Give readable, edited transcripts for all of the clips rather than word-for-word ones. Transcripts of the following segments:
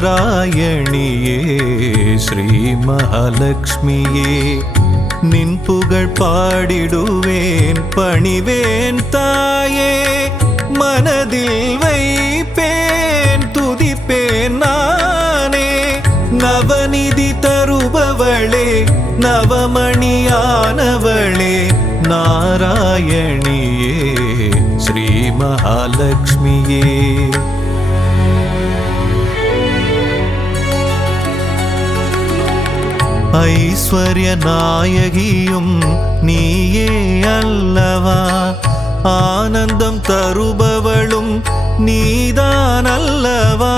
நாராயணியே ஸ்ரீ மகாலட்சுமியே நின் புகழ் பாடிடுவேன் பணிவேன் தாயே மனதில் வைப்பேன் துதிப்பேன் நானே நவநிதி தருபவளே நவமணியானவளே நாராயணியே ஸ்ரீ மகாலட்சுமியே ஐஸ்வர்ய நாயகியும் நீயே அல்லவா ஆனந்தம் தருபவளும் நீதான் அல்லவா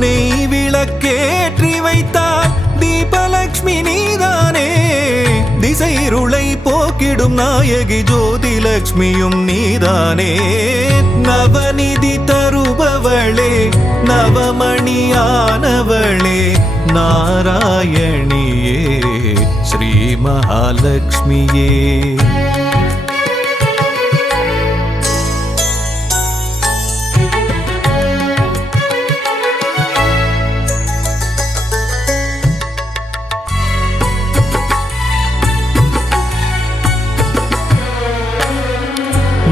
நெய் விளக்கேற்றி வைத்தால் தீபலக்ஷ்மி நீதானே திசைருளை போக்கிடும் நாயகி ஜோதி லக்ஷ்மியும் நீதானே நவநிதி தருபவளே நவமணியானவளே நாராயணியே ஸ்ரீ மகாலட்சுமியே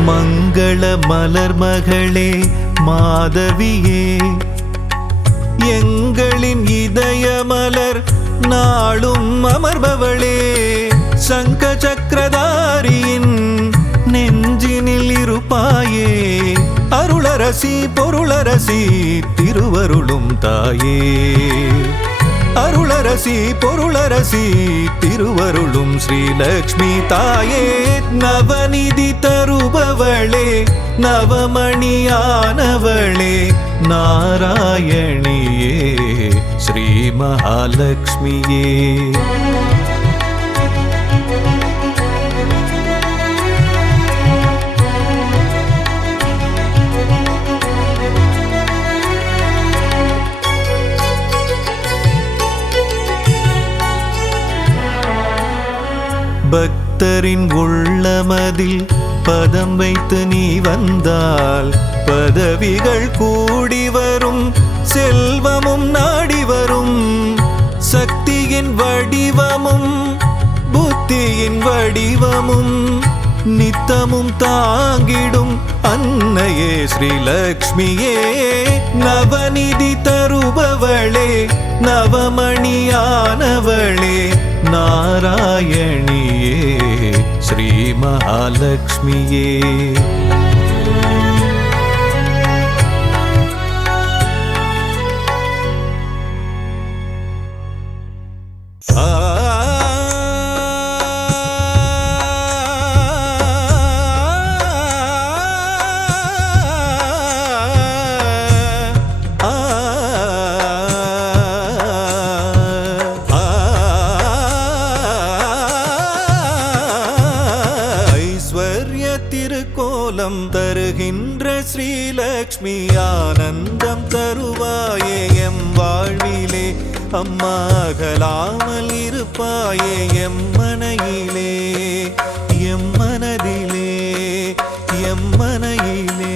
மங்கள மலர் மகளே மாதவியே எங்களின் இதய மலர் நாளும் அமர்பவளே சங்க சக்கரதாரியின் நெஞ்சினில் இருப்பாயே அருளரசி பொருளரசி திருவருளும் தாயே அருளரசி பொருளரசி திருவருளும் ஸ்ரீலக்ஷ்மி தாயே நவநிதி தருபவளே நவமணியானவளே நாராயணியே ஸ்ரீ மகாலட்சுமியே பக்தரின் உள்ளமதில் பதம் வைத்து நீ வந்தால் பதவிகள் கூடி வரும் செல்வமும் நாடி வரும் சக்தியின் வடிவமும் புத்தியின் வடிவமும் நித்தமும் தாங்கிடும் அன்னையே ஸ்ரீலக்ஷ்மியே நவநிதி தருபவளே நவமணியானவளே நாராயணியே ஸ்ரீ மகாலட்சுமியே திருக்கோலம் தருகின்ற ஸ்ரீலக்ஷ்மி ஆனந்தம் தருவாயே எம் வாழ்விலே அம்மா அகலாமல் இருப்பாயே எம் மனையிலே எம் மனதிலே எம் மனையிலே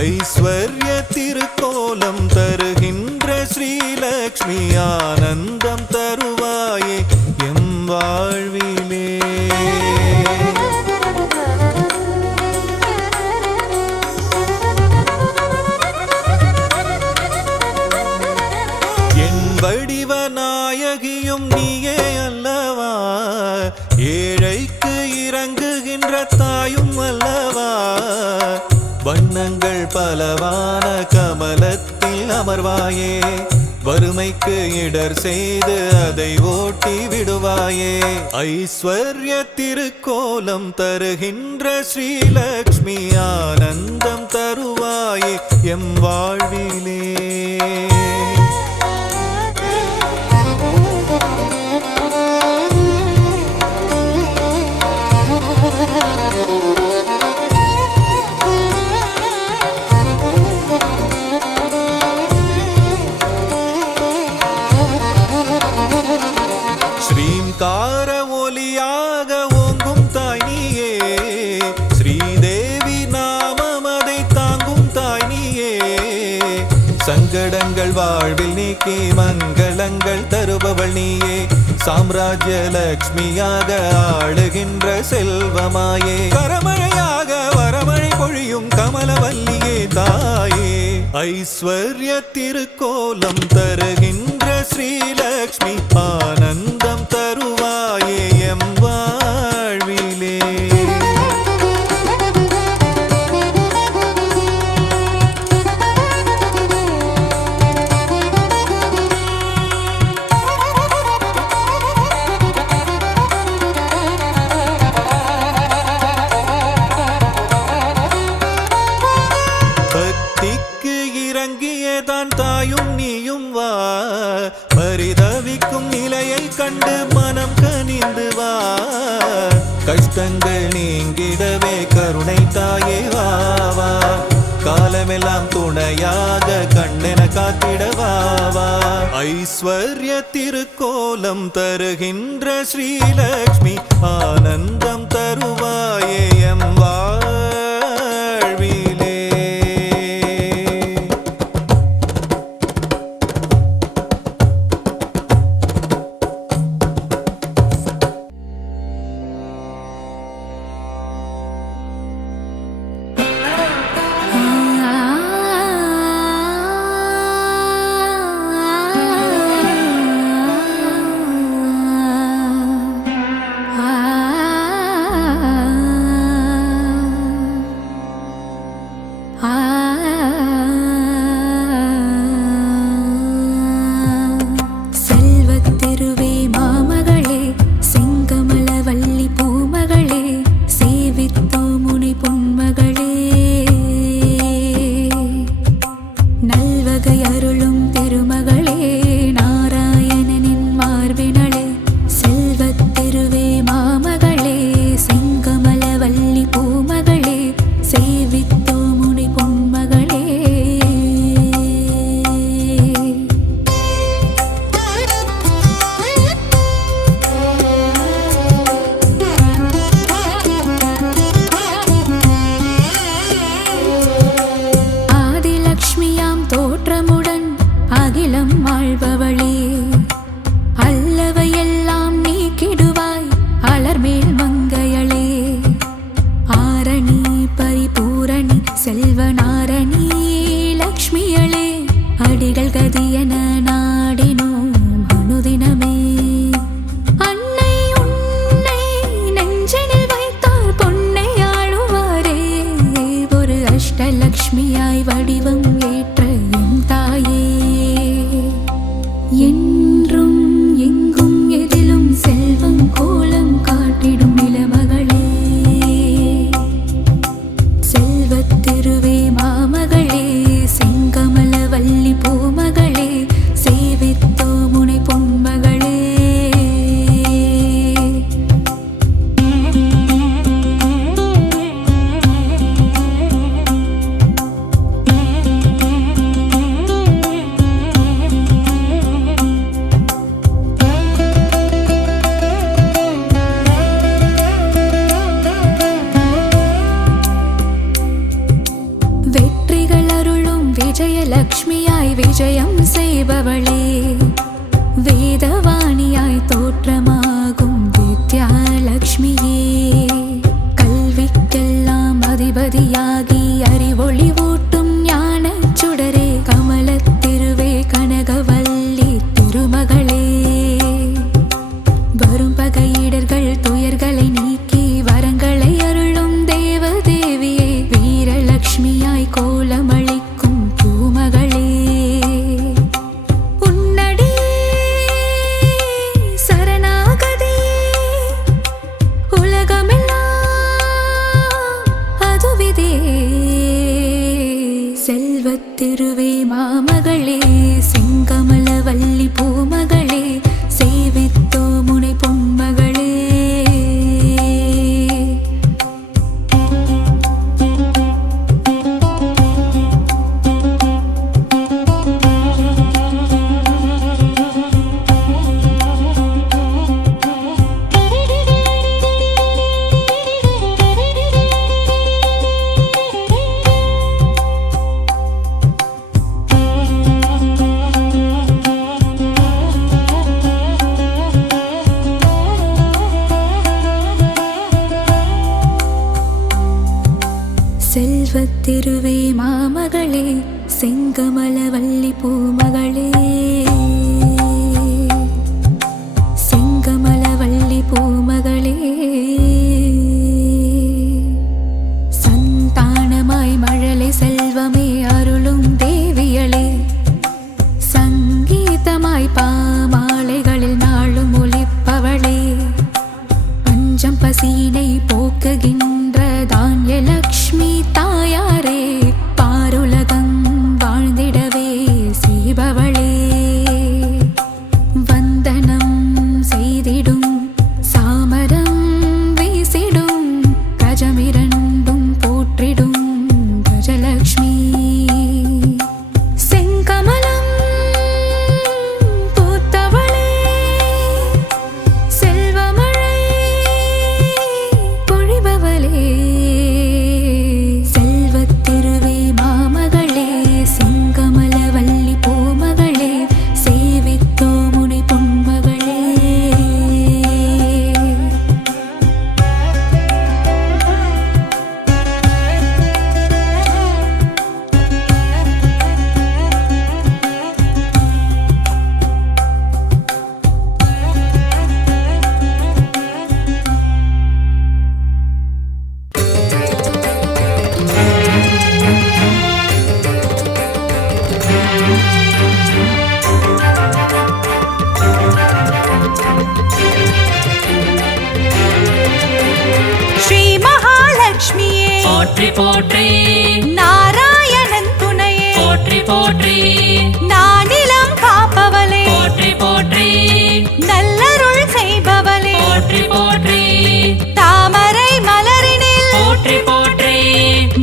ஐஸ்வர்ய திருக்கோலம் தருகின்ற ஸ்ரீலக்ஷ்மி ஆனந்தம் தருவாயே எம் வாழ்விலே வடிவநாயகியும் நீயே அல்லவா ஏழைக்கு இறங்குகின்ற தாயும் அல்லவா வண்ணங்கள் பலவான கமலத்தில் அமர்வாயே வறுமைக்கு இடர் செய்து அதை ஓட்டி விடுவாயே ஐஸ்வர்ய திருக்கோலம் தருகின்ற ஸ்ரீலக்ஷ்மி ஆனந்தம் தருவாயே எம் வாழ்விலே ஸ்ரீங்கார ஒலியாக ஓங்கும் தாய் நீயே ஸ்ரீதேவி நாமம் அதை தாங்கும் தாய் நீயே சங்கடங்கள் வாழ்வில் நீக்கி மங்களங்கள் தருபவள் நீயே சாம்ராஜ்ய லக்ஷ்மியாக ஆளுகின்ற செல்வமாயே கரமழையாக வரமழை பொழியும் கமலவல்லியே தாயே ஐஸ்வர்ய திருக்கோலம் தருகின்ற ஸ்ரீலக்ஷ்மி ஆனந்தம் தருவாயே எம் வாழ்விலே பக்திக்கு இறங்கியதான் தாயும் நீயும் வா பரிதவிக்கும் நிலையை கண்டு மனம் கனிந்து வா கஷ்டங்கள் நீங்கிடவே கருணை தாயே வா வா காலமெல்லாம் துணையாக கண்ணென காத்திடவா வா ஐஸ்வர்ய திருக்கோலம் தருகின்ற ஸ்ரீலக்ஷ்மி ஆனந்தம் தருவாயே எம் வாழ்விலே போற்றி நாராயணன் துணையே போற்றி போற்றி நானிலம் காப்பவளே போற்றி போற்றி நல்லருள் செய்பவளே போற்றி போற்றி தாமரை மலரினில் போற்றி போற்றி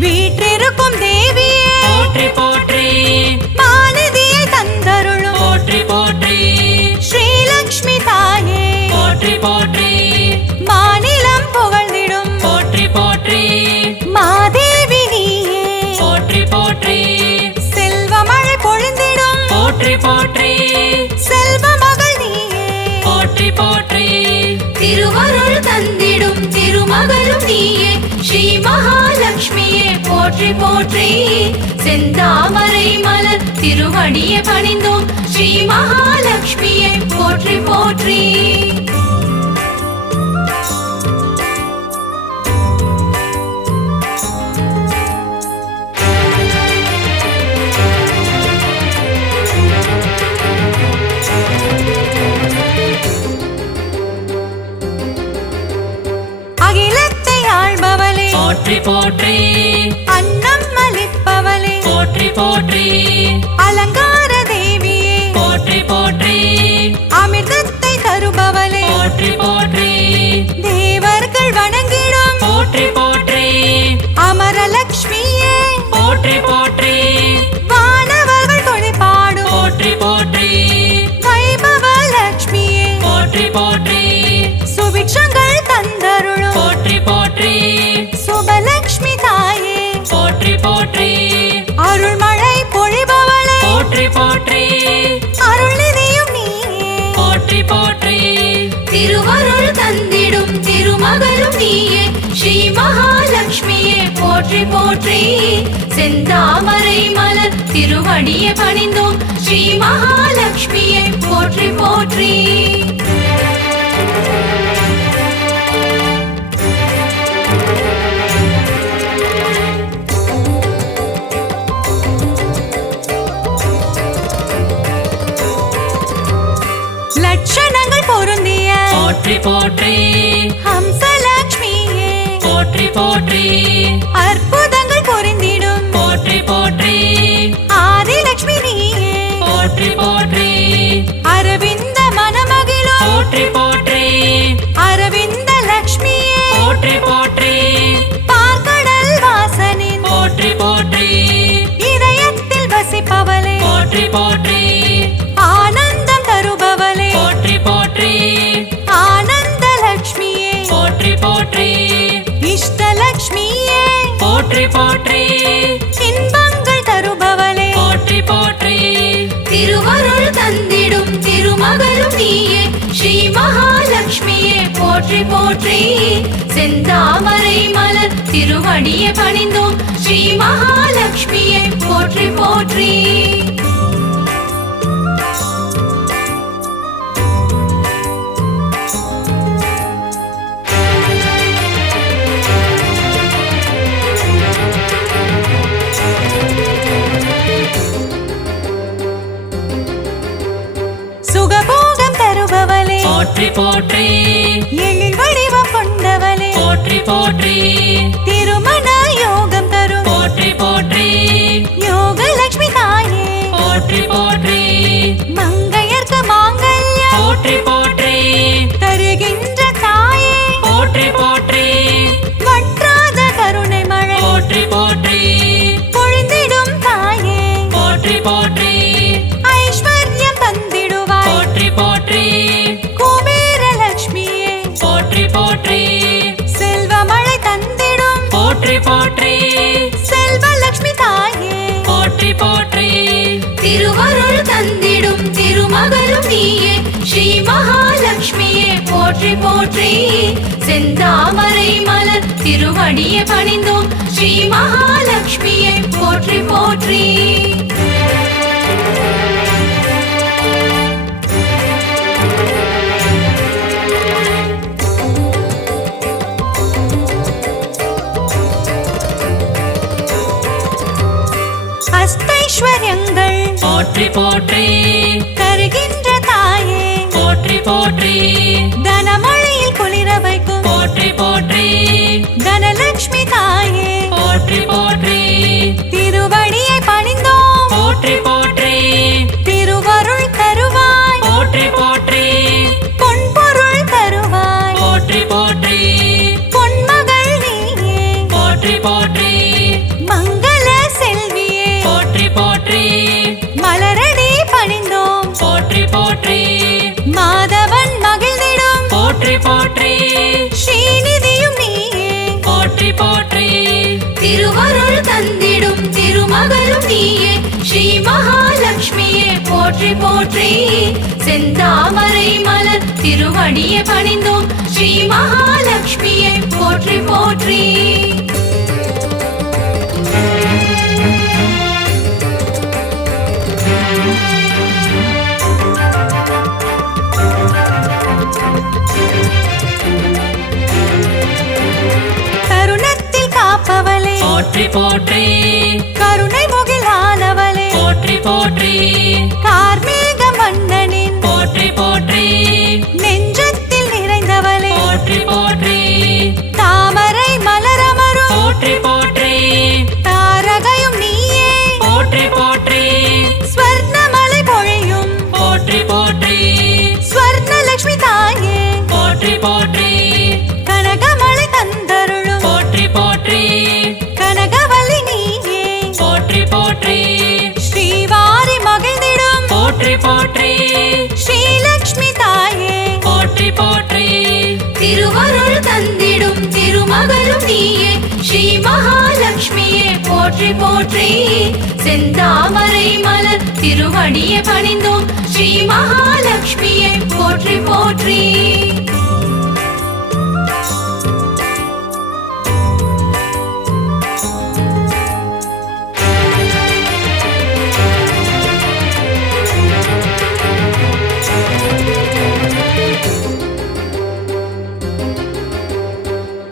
வீற்றிருக்கும் தேவியே போற்றி போற்றி மாநிதியை தந்தருளும் போற்றி போற்றி ஸ்ரீலக்ஷ்மி தாயே போற்றி போற்றி மாநிலம் புகழ்ந்திடும் போற்றி போற்றி மாதேவி நீயே போற்றி போற்றி செல்வமழை பொழிந்திடும் போற்றி போற்றி செல்வ மகள் நீயே போற்றி போற்றி திருவருள் தந்திடும் திருமகளும் நீயே ஸ்ரீ மகாலட்சுமியே போற்றி போற்றி செந்தாமரை மலர் திருவடியை பணிந்தோம் ஸ்ரீ மகாலட்சுமியே போற்றி போற்றி அகிலத்தை ஆள்பவளே போற்றி போற்றி அன்னம் அளிப்பவளே போற்றி போற்றி அலங்கார தேவியே போற்றி போற்றி அமிர்தத்தை தருபவளே போற்றி போற்றி தேவர்கள் வணங்கிடும் போற்றி போற்றி அமரலட்சுமியே போற்றி போற்றி வானவர்கள் தொழிற்பாடும் போற்றி போற்றி வைபவ லட்சுமியே போற்றி போற்றி சுபிட்சங்கள் தந்தருளும் போற்றி போற்றி சுபலட்சுமி தாயே போற்றி போற்றி அருள்மழை பொழிபவளே போற்றி போற்றி அருள்நிதியும் நீயே போற்றி போற்றி திருவருள் தந்திடும் திருமகளும் நீயே ஸ்ரீ மகாலட்சுமியே போற்றி போற்றி செந்தாமரை மலர் திருவடியை பணிந்தோம் ஸ்ரீ மகாலட்சுமியே போற்றி போற்றி லட்சணங்கள் பொருந்திய போற்றி போற்றி ஹம்சலட்சுமியே போற்றி போற்றி அற்புதங்கள் பொருந்திடும் போற்றி போற்றி ஆதிலட்சுமி நீயே போற்றி போற்றி அரவிந்த மனமகிழும் போற்றி போற்றி அரவிந்த லட்சுமியே போற்றி போற்றி பார்க்கடல் வாசனின் போற்றி போற்றி இதயத்தில் வசிப்பவளே போற்றி போற்றி ஆனந்தம் தருபவளே போற்றி போற்றி ஆனந்த லட்சுமியே போற்றி போற்றி இஷ்டலட்சுமியே போற்றி போற்றி இன்பங்கள் தருபவளே போற்றி போற்றி திருவருள் தந்திடும் திருமகளும் நீயே ஸ்ரீ மகாலட்சுமியே போற்றி போற்றி செந்தாமரை மலர் திருவடியை பணிந்தோம் ஸ்ரீ மகாலட்சுமியே போற்றி போற்றி சுகபோகம் தருபவளே போற்றி போற்றி எழில் வடிவம் கொண்டவளே போற்றி போற்றி திருமண யோகம் தரும் போற்றி போற்றி யோகலட்சுமி தாயே போற்றி போற்றி மங்கையர்க்கு மாங்கல்யம் போற்றி போற்றி தருகின்ற தாயே போற்றி போற்றி வற்றாத கருணை மழை போற்றி போற்றி பொழிந்திடும் தாயே போற்றி போற்றி ஐஸ்வர்யம் தந்திடுவாய் போற்றி போற்றி குபேர லட்சுமியே போற்றி போற்றி செல்வமழை தந்திடும் போற்றி போற்றி செல்வலட்சுமி தாயே போற்றி போற்றி திருவருள் தந்திடும் திருமகளும் நீயே ஸ்ரீ மகாலட்சுமியே போற்றி போற்றி செந்தாமரை மலர் திருவடியை பணிந்தோம் ஸ்ரீ மகாலட்சுமியே போற்றி போற்றி அஷ்டைஸ்வர்யங்கள் போற்றி போற்றி தருகின்ற தாயே போற்றி போற்றி தனமழையில் குளிர வைக்கும் போற்றி போற்றி தனலட்சுமி தாயே போற்றி போற்றி ஸ்ரீநிதியும் நீயே போற்றி போற்றி திருவருள் தந்திடும் திருமகளும் நீயே ஸ்ரீ மகாலட்சுமியே போற்றி போற்றி செந்தாமரை மலர் திருவடியை பணிந்தோம் ஸ்ரீ மகாலட்சுமியே போற்றி போற்றி கருணத்தில் காப்பவளே போற்றி போற்றி கருணை முகிலானவளே போற்றி போற்றி கார்மேக மன்னனின் போற்றி போற்றி நெஞ்சத்தில் நிறைந்தவளே போற்றி போற்றி தாமரை மலரமரும் போற்றி போற்றி தாரகையும் நீயே போற்றி போற்றி ஸ்வர்ணமலை பொழியும் போற்றி போற்றி ஸ்வர்ணலக்ஷ்மி தாயே போற்றி போற்றி கனகமலை தந்தருளும் போற்றி போற்றி கனகவல்லி நீயே போற்றி போற்றி ஸ்ரீவாரி மகிழ்ந்திடும் போற்றி போற்றி ஸ்ரீலக்ஷ்மி தாயே போற்றி போற்றி திருவருள் தந்திடும் திருமகளும் நீயே ஸ்ரீ மகாலட்சுமியே போற்றி போற்றி செந்தாமரை மலர் திருவடியை பணிந்தோம் ஸ்ரீ மகாலட்சுமியே போற்றி போற்றி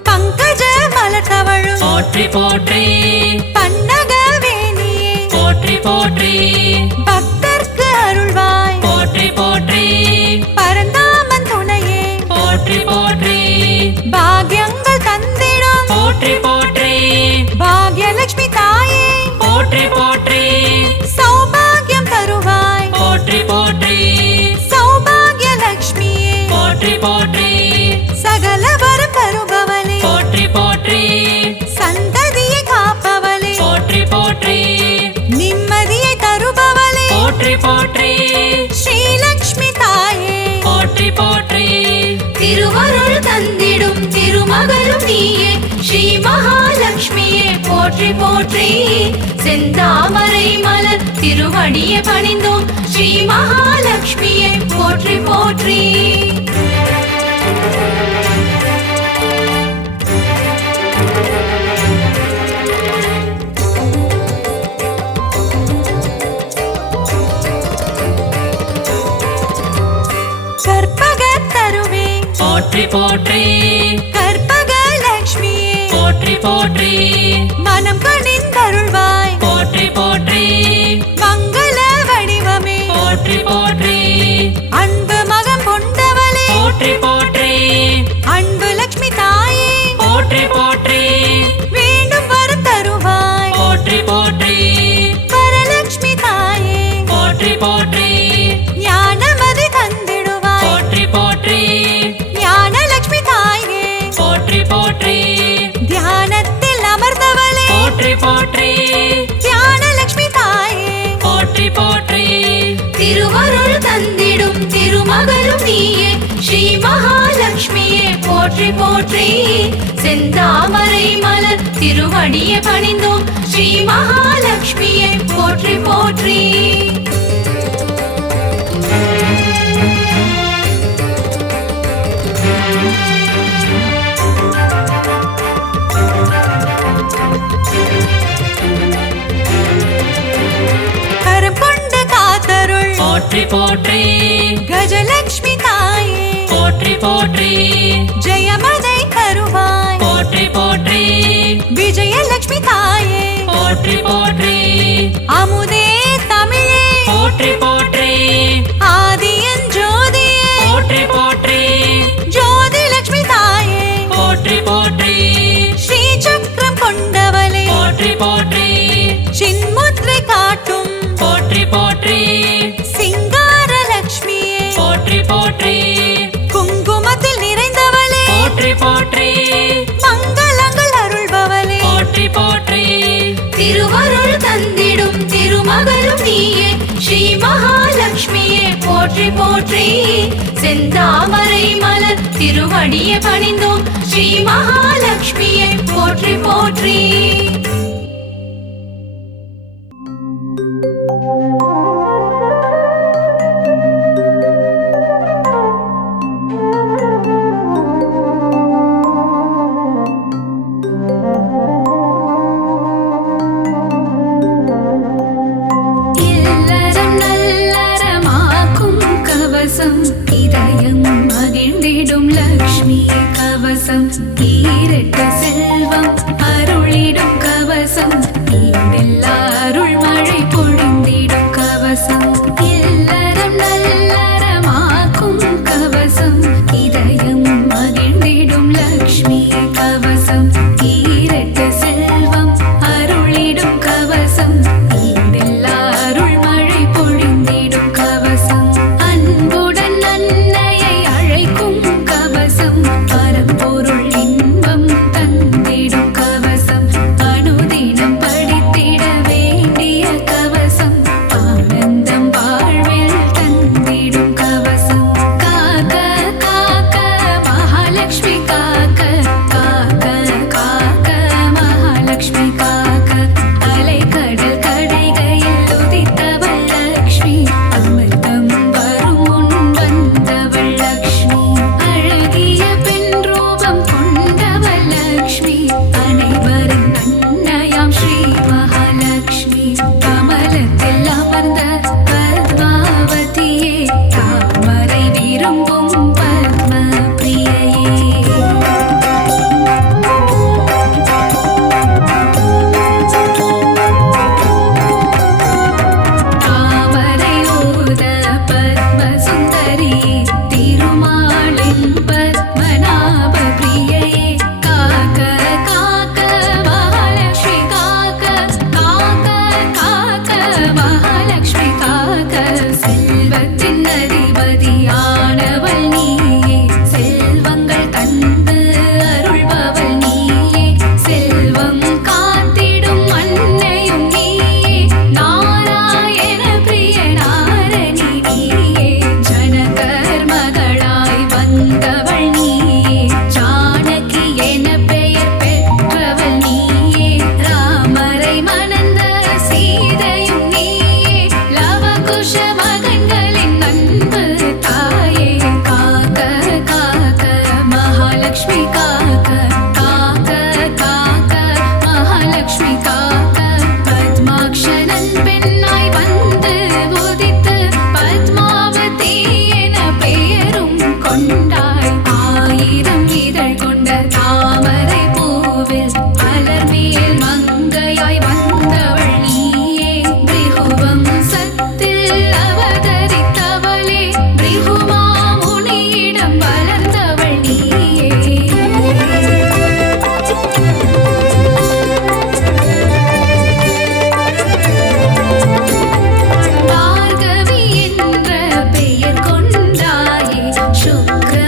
பங்கஜ மலர் தவழும் போற்றி போற்றி பன்னகவேணியே போற்றி போற்றி பக்தர்க்கு அருள்வாய் போற்றி போற்றி பரந்தாமன் துணையே போற்றி போற்றி பாக்யங்கள் தந்திடும் போற்றி போற்றி பாக்யலட்சுமி தாயே போற்றி போற்றி சௌபாகியம் தருவாய் போற்றி போற்றி சௌபாகியலட்சுமியே போற்றி போற்றி சகல வரம் தருபவளே போற்றி போற்றி சந்ததியை காப்பவளே போற்றி போற்றி நிம்மதியை தருபவளே போற்றி போற்றி ஸ்ரீலக்ஷ்மி தாயே போற்றி போற்றி திருவருள் தந்திடும் திருமகளும் நீயே ஸ்ரீ மகாலட்சுமியே போற்றி போற்றி செந்தாமரை மலர் திருவடியை பணிந்தோம் ஸ்ரீ மகாலட்சுமியே போற்றி போற்றி கற்பகத் தருவே போற்றி போற்றி கற்பகலட்சுமியே போற்றி போற்றி மனம் கனிந்தருள்வாய் போற்றி போற்றி மங்கள வடிவமே போற்றி போற்றி அன்பு மகம் கொண்டவளே போற்றி போற்றி அன்பு லட்சுமி தாயே போற்றி போற்றி வேண்டும் வரம் தருவாய் போற்றி போற்றி வரலட்சுமி தாயே போற்றி போற்றி ஞானமதி தந்திடுவாய் போற்றி போற்றி ஞானலட்சுமி தாயே போற்றி போற்றி தியானத்தில் அமர்ந்தவளே போற்றி போற்றி ஞானலட்சுமி தாயே போற்றி போற்றி திருவருள் தந்திடும் திருமகளும் நீயே ஸ்ரீ மகாலட்சுமியே போற்றி போற்றி செந்தாமரை மலர் திருவடியை பணிந்தோம் ஸ்ரீ மகாலட்சுமியே போற்றி போற்றி கரம் கொண்டு காத்தருள் போற்றி போற்றி கஜலட்சுமி தாயே போற்றி போற்றி ஜெயமதை தருவாய் போற்றி போற்றி விஜயலட்சுமி தாயே போற்றி போற்றி அமுதே தமிழே போற்றி போற்றி ஆதியன் ஜோதியே போற்றி போற்றி ஜோதி லட்சுமி தாயே போற்றி போற்றி ஸ்ரீ சக்கரம் கொண்டவளே போற்றி போற்றி சின்முத்ரை காட்டும் போற்றி போற்றி சிங்கார லட்சுமியே போற்றி போற்றி குங்குமத்தில் நிறைந்தவளே போற்றி போற்றி மங்களங்கள் அருள்பவளே போற்றி போற்றி திருவருள் தந்திடும் திருமகளும் நீயே ஸ்ரீ மகாலட்சுமியே போற்றி போற்றி செந்தாமரை மலர் திருவடியை பணிந்தோம் ஸ்ரீ மகாலட்சுமியை போற்றி போற்றி. இல்லறம் நல்லறமாக்கும் கவசம் இதயம் மகிழ்ந்திடும் லக்ஷ்மி கவசம் ஈரட்டு செல்வம் அருளிடும் கவசம் ஈடெல்லா அருள் மழை பொழிந்திடும் கவசம். இல்லறம் நல்லறமாக்கும் கவசம் இதயம் மகிழ்ந்திடும் லக்ஷ்மி கவசம் ஈரட்டு செல்வம் அருளிடும் கவசம் ஈடெல்லா அருள் மழை பொழிந்திடும் கவசம். அன்புடன் அன்னையை அழைக்கும் கவசம் பரம்பொருள் இன்பம் தந்திடும் கவசம் அனுதினம் படித்திட வேண்டிய கவசம் ஆனந்தம் வாழ்வில் தந்திடும் கவசம். காக்க காக்க மகாலட்சுமி காக்க காக்க காக்க மகாலட்சுமி காக்க அலைக்கடல் கடைகையில் உதித்தவள் லக்ஷ்மி அமிர்தம் வரும் முன் வந்தவள் லக்ஷ்மி அழகிய பெண் ரூபம் கொண்டவள் லக்ஷ்மி அனைவரின் அன்னையாம் ஸ்ரீ மகாலட்சுமி கமலத்தில் அமர்ந்த பத்மாவதியே தாமரை விரும்பும் பத்ம பிரியையே. தாமரை ஊத பத்ம சுந்தரி திருமாலின் பத்மநாப பிரியையே காக்க காக்க மகாலட்சுமி காக்க காக்க காக்க மகாலட்சுமி காக்க செல்வத்தின் அதிபதியானவள் நீயே செல்வங்கள் தந்து அருள்பவள் நீயே செல்வம் காத்திடும் அன்னையும் நீயே நாராயண பிரிய நாரணி நீயே ஜனகர் மகளாய் வந்தவள் நீயே ஜானகி என பெயர் பெற்றவள் நீயே ராமரை மணந்த சீதையும் நீயே லவகுஷ மகன்களின் அன்பு தாயே காக்க காக்க மகாலட்சுமி காக்க காக்க காக்க மகாலட்சுமி காக்க பத்மாக்ஷரன் பெண்ணாய் வந்து உதித்து பத்மாவதி என பெயரும் கொண்டாய் ஆயிரம் இதழ் கொண்ட தாமரை பூவில் மலர்மேல் மங்கையாய் வந்தவள் நீயே பிருகுவம் சத்தில் அவதரித்தவளே பிருகுமா முனியிடம் வளர்ந்தவள் நீயே. பார்கவி என்ற பெயர் கொண்டாயே சுக்ர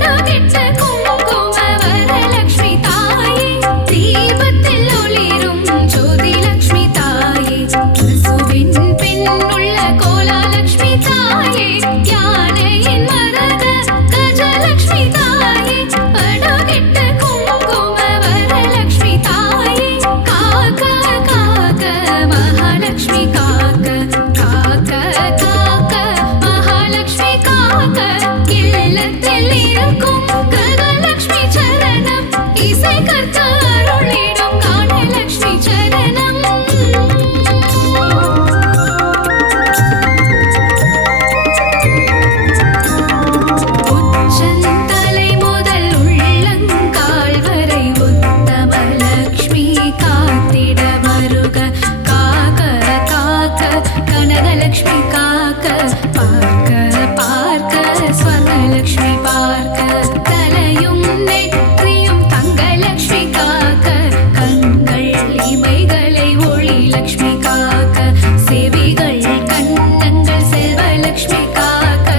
படகெட்ட குங்கும வரலக்ஷ்மி தாயே தீபத்தில் ஒளிரும் ஜோதி லக்ஷ்மி தாயே பசுவின் பின்னுள்ள கோலாலக்ஷ்மி தாயே யானையின் மரத கஜலக்ஷ்மி தாயே படகெட்ட குங்கும வரலக்ஷ்மி தாயே காக்க காக்க மகாலக்ஷ்மி காக்க காக்க காக்க மகாலக்ஷ்மி காக்க இல்லத்தில் இருக்கும் கனலக்ஷ்மி சரணம் இசை கற்க அருளிடும் காணலக்ஷ்மி சரணம் உச்சந்தலை முதல் உள்ளங்கால் வரை உத்தமலக்ஷ்மி காத்திட வருக காக்க காக்க கனகலக்ஷ்மி காக்க பார்க்க பார்க்க ஸ்வர்ணலக்ஷ்மி பார்க்க தலையும் நெற்றியும் தங்கலக்ஷ்மி காக்க கண்கள் இமைகளை ஒளி லக்ஷ்மி காக்க செவிகள் கண்ணங்கள் செல்வலக்ஷ்மி காக்க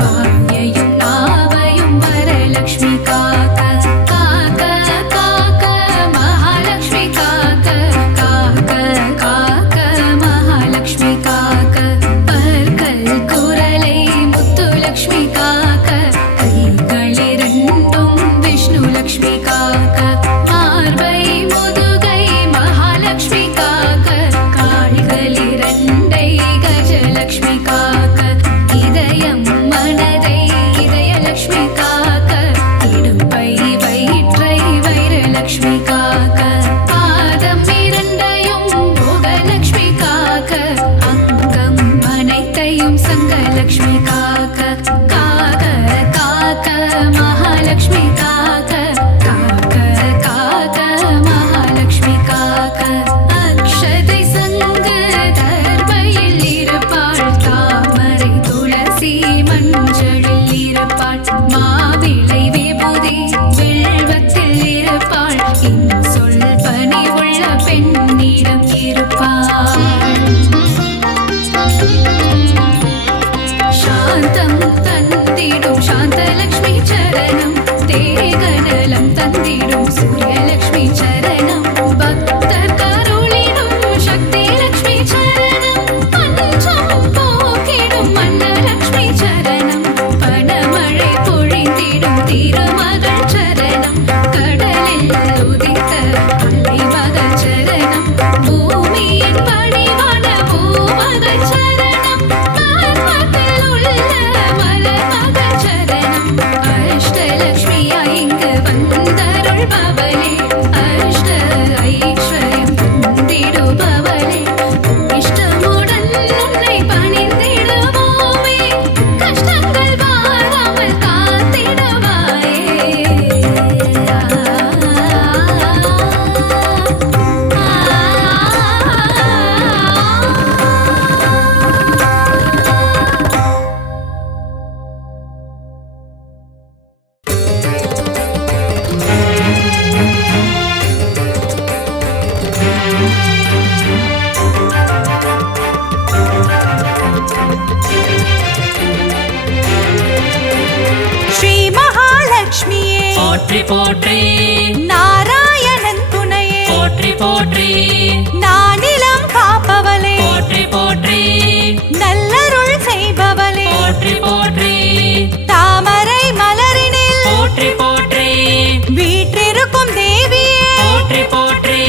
வாயையும் நாவையும் வரலக்ஷ்மி காக்க காக்க காக்க மகாலக்ஷ்மி காக்க காக்க காக்க மகாலக்ஷ்மி காக்க பற்கள் குரலை முத்துலக்ஷ்மி காக்க கைகளிரண்டும் விஷ்ணு லக்ஷ்மி காக்க மார்பை முதுகை மகாலக்ஷ்மி காக்க கால்களிரண்டை கஜலக்ஷ்மி காக்க இதயம் மனதை இதயலக்ஷ்மி காக்க இடுப்பை வயிற்றை வைரலக்ஷ்மி காக்க பாதம் இரண்டையும் போகலக்ஷ்மி காக்க அங்கம் அனைத்தையும் சங்கலக்ஷ்மி காக்க காக்க காக்க மகாலக்ஷ்மி காக்க காக்க காக்க மகாலக்ஷ்மி காக்க அக்ஷதை சங்கு தர்பையில் இருப்பாள் தாமரை துளசி மஞ்சளில் இருப்பாள் மாவிளை விபூதி வில்வத்தில் இருப்பாள் சொல் பணிவுள்ள பெண்ணிடம் இருப்பாள் சாந்தம் தந்திடும் சாந்தலக்ஷ்மி சரணம் தேகநலம் தந்திடும் சூரியலக்ஷ்மி சரணம் பக்தர் கருளிடும் சக்தி லக்ஷ்மி சரணம் பஞ்சம் போக்கிடும் மன்னலக்ஷ்மி சரணம் பணமழை பொழிந்திடும் திருமகள் சரணம் கடலில் உதித்த அலைமகள் சரணம் பூமியின் பணிவான பூமகள் சரணம் பத்மத்தில் உள்ள மலர்மகள் சரணம் அஷ்டலக்ஷ்மியா இங்கு வந்தருள்பவளே அஷ்ட ஐஸ்வர்யம் தந்திடுபவளே இஷ்டமுடன் உன்னை பணிந்திடுவோமே கஷ்டங்கள் வாராமல் காத்திடுவாயே ஸ்ரீ மகாலட்சுமியே போற்றி போற்றி நாராயணன் துணையே போற்றி போற்றி நானிலம் காப்பவளே போற்றி போற்றி நல்லருள் செய்பவளே போற்றி போற்றி தாமரை மலரினில் போற்றி போற்றி வீற்றிருக்கும் தேவியே போற்றி போற்றி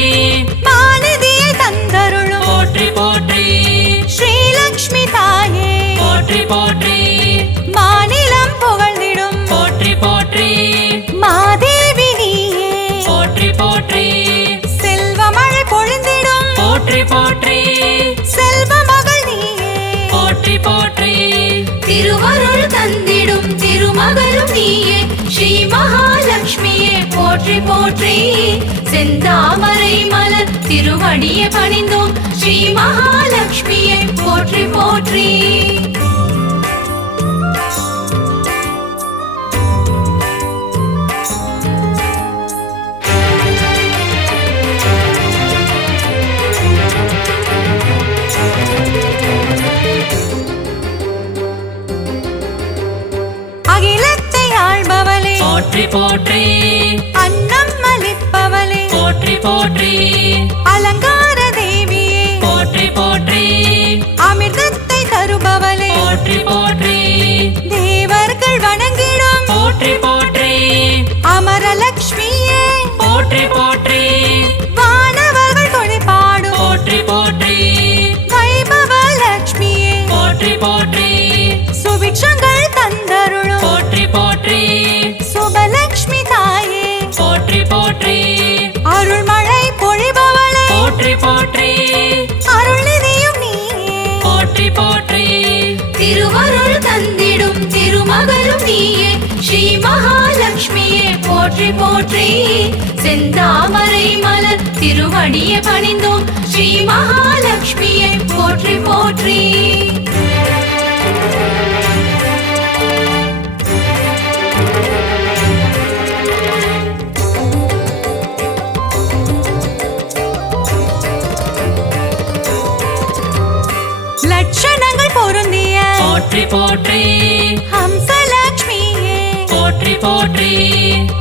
மாநிதியை தந்தருளும் போற்றி போற்றி ஸ்ரீலக்ஷ்மி தாயே போற்றி போற்றி மாநிலம் புகழ்ந்திடும் போற்றி போற்றி மாதேவி நீயே போற்றி போற்றி செல்வமழை பொழிந்திடும் போற்றி போற்றி செல்வ மகள் நீயே போற்றி போற்றி திருவருள் தந்திடும் திருமகளும் நீயே ஸ்ரீ மகாலட்சுமியே போற்றி போற்றி செந்தாமரை மலர் திருவடியை பணிந்தோம் ஸ்ரீ மகாலட்சுமியே போற்றி போற்றி போற்றி போற்றி அன்னம் அளிப்பவளே போற்றி போற்றி அலங்கார தேவியே போற்றி போற்றி அமிர்தத்தை தருபவளே போற்றி போற்றி தேவர்கள் வணங்கிடும் போற்றி போற்றி அமரலக்ஷ்மியே போற்றி போற்றி வானவர்கள் தொழிற்பாடும் போற்றி போற்றி வைபவ லக்ஷ்மியே போற்றி போற்றி சுபிக்ஷங்கள் தந்தருளும் போற்றி போற்றி சுபலக்ஷ்மி தாயே போற்றி போற்றி அருள்மழை பொழிபவளே போற்றி போற்றி அருள்நிதியும் நீயே போற்றி போற்றி திருவருள் தந்திடும் திருமகளும் நீயே ஸ்ரீ மகாலட்சுமியே போற்றி போற்றி செந்தாமரை மலர் திருவடியை பணிந்தோம் ஸ்ரீ மகாலட்சுமியே போற்றி போற்றி லட்சணங்கள் பொருந்திய போற்றி போற்றி ஹம்சலக்ஷ்மியே போற்றி போற்றி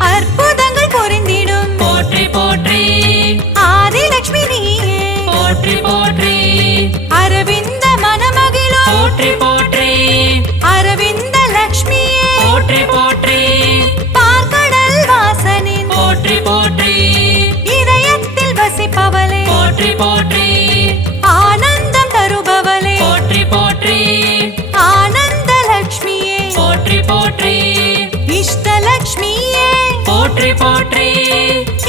அற்புதங்கள் பொருந்திடும் போற்றி போற்றி ஆதிலக்ஷ்மி நீயே போற்றி போற்றி அரவிந்த மனமகிழும் போற்றி போற்றி அரவிந்த லக்ஷ்மியே போற்றி போற்றி பார்க்கடல் வாசனின் போற்றி போற்றி இதயத்தில் வசிப்பவளே போற்றி போற்றி ஆனந்தம் தருபவளே போற்றி போற்றி ஆனந்த லக்ஷ்மியே போற்றி போற்றி இஷ்டலக்ஷ்மியே போற்றி போற்றி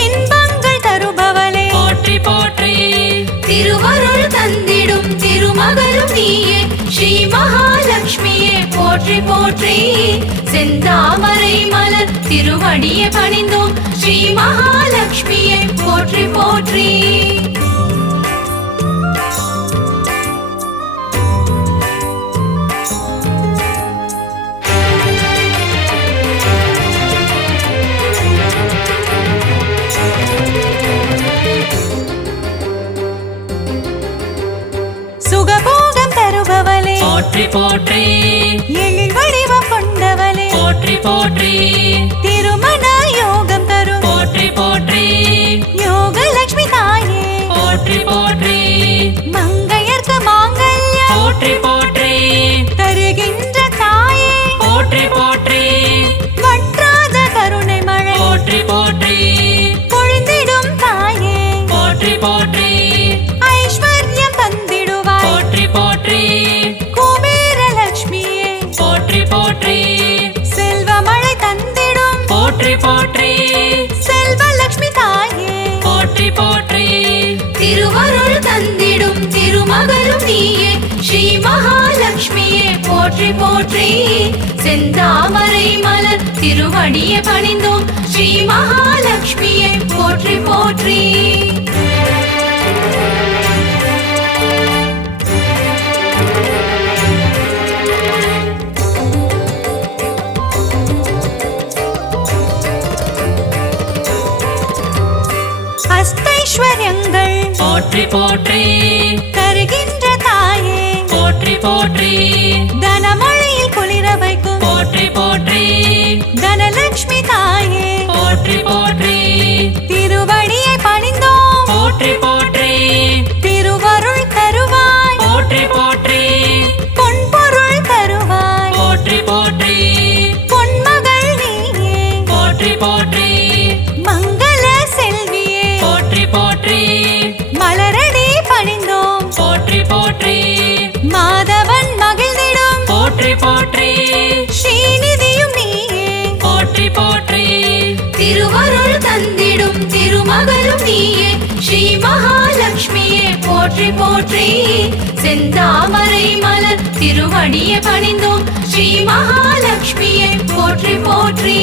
இன்பங்கள் தருபவளே போற்றி போற்றி திருவருள் தந்திடும் திருமகளும் நீயே ஸ்ரீ மகாலட்சுமியே போற்றி போற்றி செந்தாமரை மலர் திருவடியை பணிந்தோம் ஸ்ரீ மகாலட்சுமியே போற்றி போற்றி சுகபோகம் தருபவளே போற்றி போற்றி எழில் வடிவம் கொண்டவளே போற்றி போற்றி திருமண யோகம் தரும் போற்றி போற்றி யோகலக்ஷ்மி தாயே போற்றி போற்றி மங்கையர்க்கு மாங்கல்யம் போற்றி போற்றி தருகின்ற தாயே போற்றி போற்றி வற்றாத கருணை மழை போற்றி போற்றி பொழிந்திடும் தாயே போற்றி போற்றி ஐஸ்வர்யம் தந்திடுவாய் போற்றி போற்றி குபேர லக்ஷ்மியே போற்றி போற்றி செல்வமழை தந்திடும் போற்றி போற்றி செல்வலக்ஷ்மி தாயே போற்றி போற்றி திருவருள் தந்திடும் திருமகளும் நீயே ஸ்ரீ மகாலட்சுமியே போற்றி போற்றி செந்தாமரை மலர் திருவடியை பணிந்தோம் ஸ்ரீ மகாலட்சுமியே போற்றி போற்றி அஷ்டைஸ்வர்யங்கள் போற்றி போற்றி தருகின்ற தாயே போற்றி போற்றி தனமழையில் குளிர வைக்கும் போற்றி போற்றி தனலக்ஷ்மி தாயே போற்றி போற்றி திருவடியை பணிந்தோம் போற்றி போற்றி திருவருள் தருவாய் போற்றி போற்றி பொன்பொருள் தருவாய் போற்றி போற்றி பொன்மகள் நீயே போற்றி போற்றி மங்கள செல்வியே போற்றி போற்றி மலரடி பணிந்தோம் போற்றி போற்றி மாதவன் மகிழ்ந்திடும் போற்றி போற்றி ஸ்ரீநிதியும் நீயே போற்றி போற்றி திருவருள் தந்திடும் திருமகளும் நீயே ஸ்ரீ மகாலட்சுமியே போற்றி போற்றி செந்தாமரை மலர் திருவடியை பணிந்தோம் ஸ்ரீ மகாலட்சுமியே போற்றி போற்றி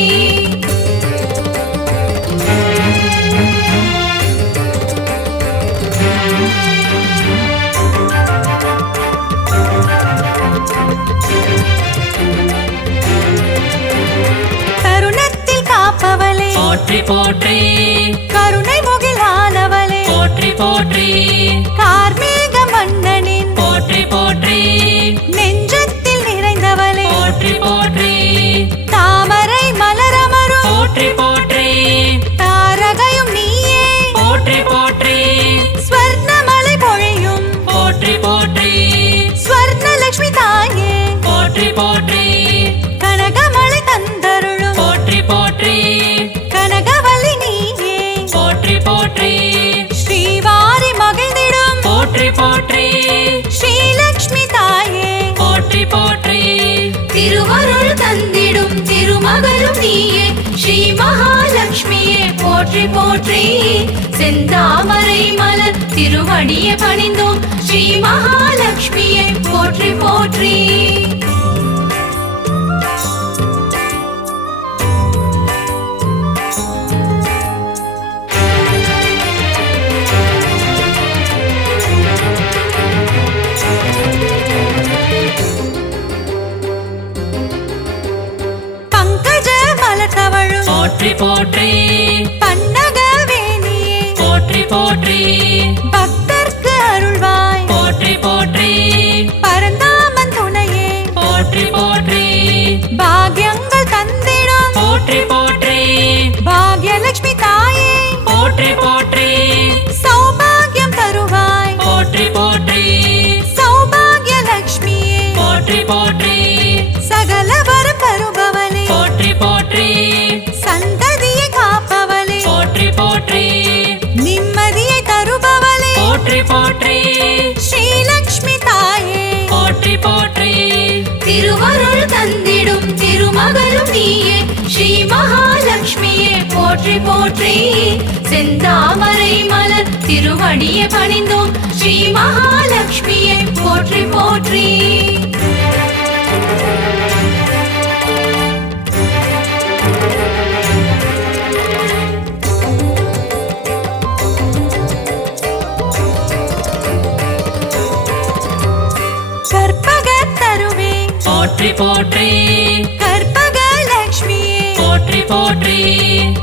தருணத்தில் காப்பவளே போற்றி போற்றி கருணை முகிலானவளே போற்றி போற்றி கார்மேக மன்னனின் போற்றி போற்றி நெஞ்சத்தில் நிறைந்தவளே போற்றி போற்றி தாமரை மலரமரும் மகாலட்சுமியே போற்றி போற்றி செந்தாமரை மலர் திருவடியை பணிந்தோம் ஸ்ரீ மகாலட்சுமியே போற்றி போற்றி போற்றி போற்றி பன்னகவேணியே போற்றி போற்றி பக்தர்க்கு அருள்வாய் போற்றி போற்றி பரந்தாமன் துணையே போற்றி போற்றி பாக்யங்கள் தந்திடும் போற்றி போற்றி பாக்யலட்சுமி தாயே போற்றி போற்றி சௌபாகியம் தருவாய் போற்றி போற்றி சௌபாகியலட்சுமியே போற்றி போற்றி சகல வரம் தருபவளே போற்றி போற்றி சந்ததியை காப்பவளே போற்றி போற்றி நிம்மதியை தருபவளே போற்றி போற்றி ஸ்ரீலக்ஷ்மி தாயே போற்றி போற்றி திருவருள் தந்திடும் திருமகளும் நீயே ஸ்ரீ மகாலட்சுமியே போற்றி போற்றி செந்தாமரை மலர் திருவடியை பணிந்தோம் ஸ்ரீ மகாலட்சுமியே போற்றி போற்றி போற்றி போற்றி கற்பகலட்சுமியே போற்றி போற்றி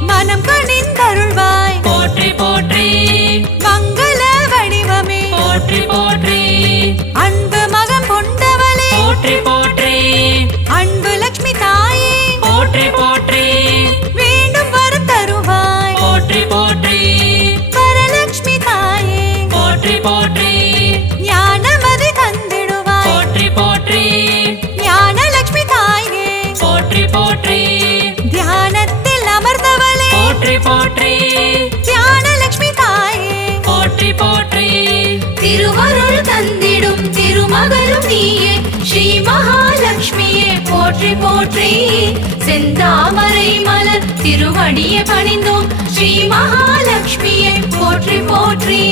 மனம் கனிந்தருள்வாய் போற்றி போற்றி மங்கள வடிவமே போற்றி போற்றி அன்பு மகம் கொண்டவளே போற்றி போற்றி அன்பு லட்சுமி தாயே போற்றி போற்றி வேண்டும் வரம் தருவாய் போற்றி போற்றி வரலட்சுமி தாயே போற்றி போற்றி ஞானமதி தந்திடுவாய் போற்றி போற்றி ஞானலட்சுமி தாயே போற்றி போற்றி தியானத்தில் அமர்ந்தவளே போற்றி போற்றி ஞானலட்சுமி தாயே போற்றி போற்றி திருவருள் தந்திடும் திருமகளும் நீயே ஸ்ரீ மகாலட்சுமியே போற்றி போற்றி செந்தாமரை மலர் திருவடியை பணிந்தோம் ஸ்ரீ மகாலட்சுமியே போற்றி போற்றி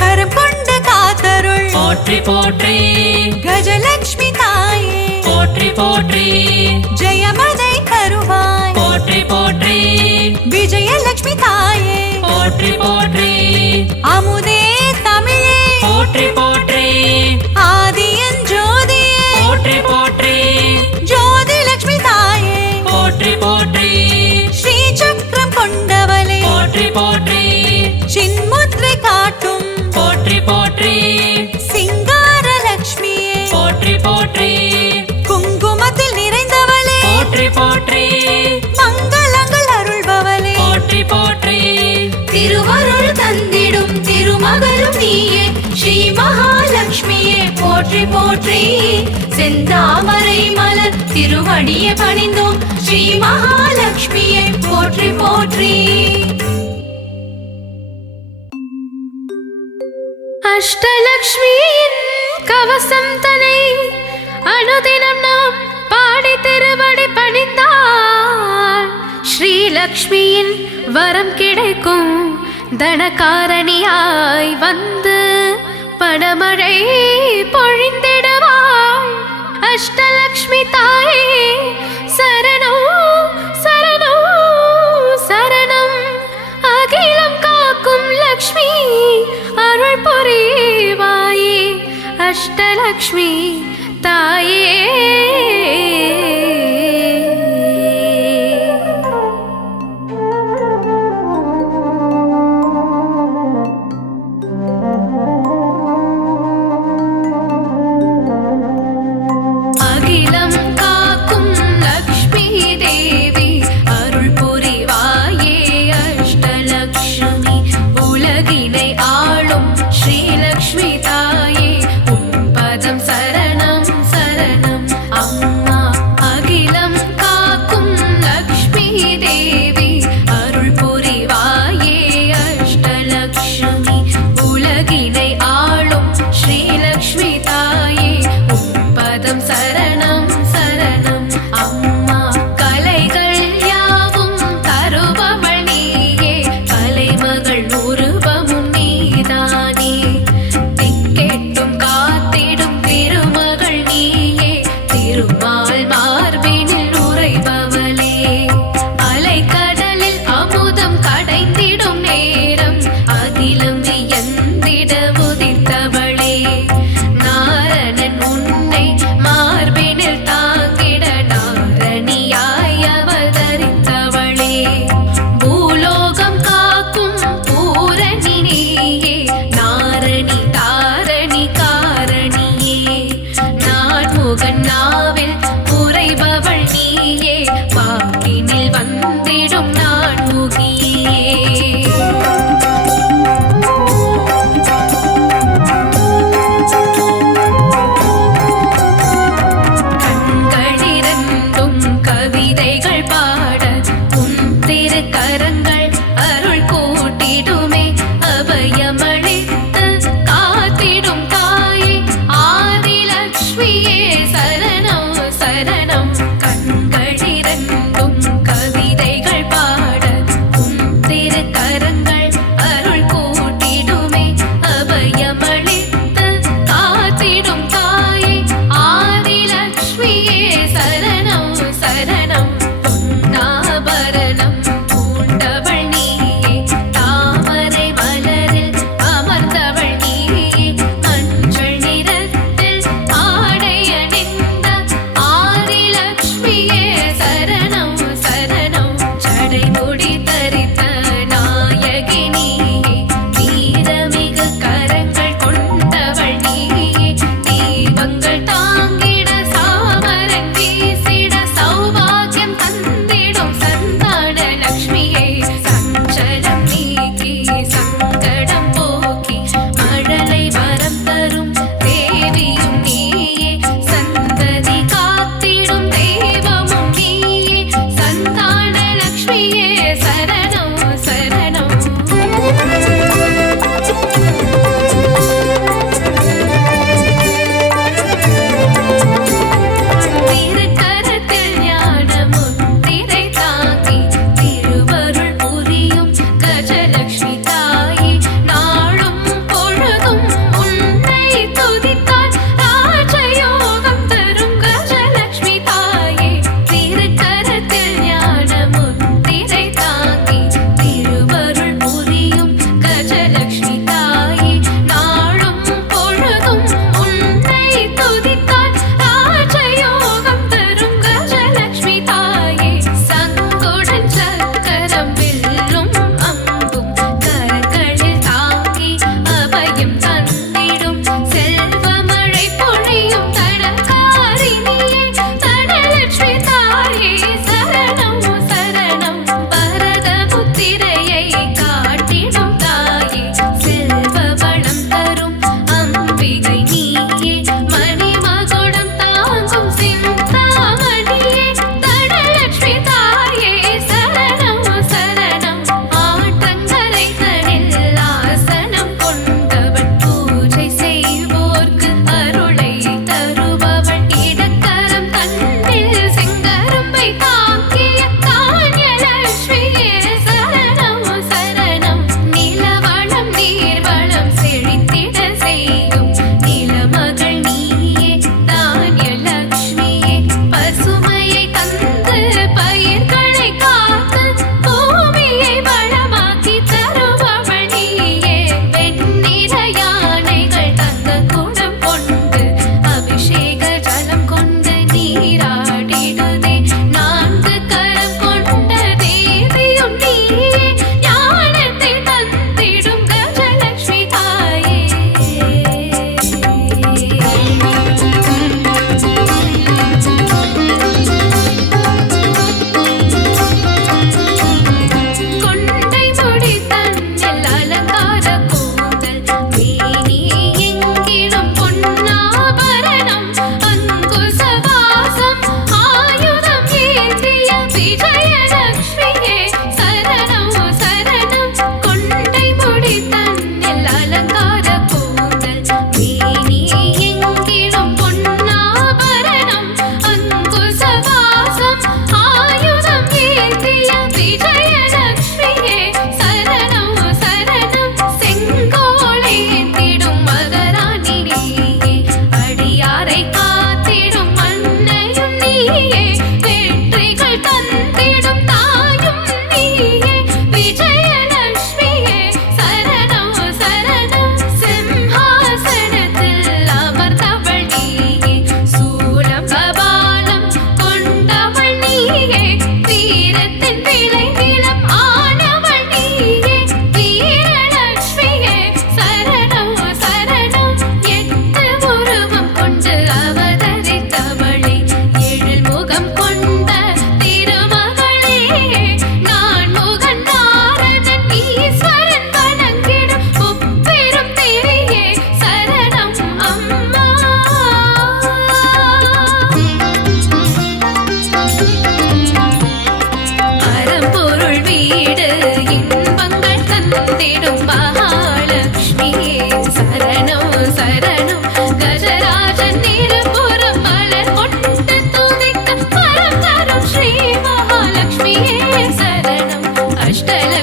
கரம் கொண்டு காத்தருள் போற்றி போற்றி கஜலட்சுமி தாயே போற்றி போற்றி ஜெயமதை தருவாய் போற்றி போற்றி விஜயலட்சுமி தாயே போற்றி போற்றி அமுதே தமிழே போற்றி போற்றி ஆதியன் ஜோதியே போற்றி போற்றி ஜோதி லட்சுமி தாயே போற்றி போற்றி ஸ்ரீ சக்கரம் கொண்டவளே போற்றி போற்றி சின்முத்ரை காட்டும் போற்றி போற்றி சிங்கார லட்சுமியே போற்றி போற்றி குங்குமத்தில் நிறைந்தவளே போற்றி போற்றி மங்களங்கள் அருள்பவளே போற்றி போற்றி திருவருள் தந்திடும் திருமகளும் நீயே ஸ்ரீ மகாலட்சுமியே போற்றி போற்றி செந்தாமரை மலர் திருவடியை பணிந்தோம் ஸ்ரீ மகாலட்சுமியே போற்றி போற்றி அஷ்டலக்ஷ்மியின் கவசம் தனை அனுதினம் நாம் பாடி திருவடி பணிந்தால் ஸ்ரீலக்ஷ்மியின் வரம் கிடைக்கும் தனகாரணியாய் வந்து பணமழை பொழிந்திடுவாள் அஷ்டலக்ஷ்மி தாயே சரணம் சரணம் சரணம் அகிலம் காக்கும் லக்ஷ்மி அருள் புரிவாயே அஷ்டலக்ஷ்மி தாயே அகிலம் காக்கும் லக்ஷ்மி தேவி அருள் புரிவாயே அஷ்டலக்ஷ்மி உலகினை ஆளும் ஸ்ரீலக்ஷ்மி தாயே உன் பதம் சரணம் கரங்கள் அருள் கூட்டிடுமே அபயமளித்து காத்திடும் தாயே ஆதிலக்ஷ்மியே சரணம் சரணம் கண்களிரண்டும் கவிதைகள் பாட உம் திருக்கரங்கள் அருள் கூட்டிடுமே அபயமளித்து காத்திடும் தாயே ஆதிலக்ஷ்மியே சரணம் சரணம் பொன்னாபரணம் பூண்டவள்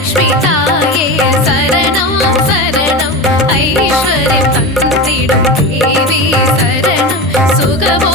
லக்ஷ்மி தாயே சரணம் சரணம் ஐஸ்வர்யம் தந்திடும் தேவி சரணம் சுகமோ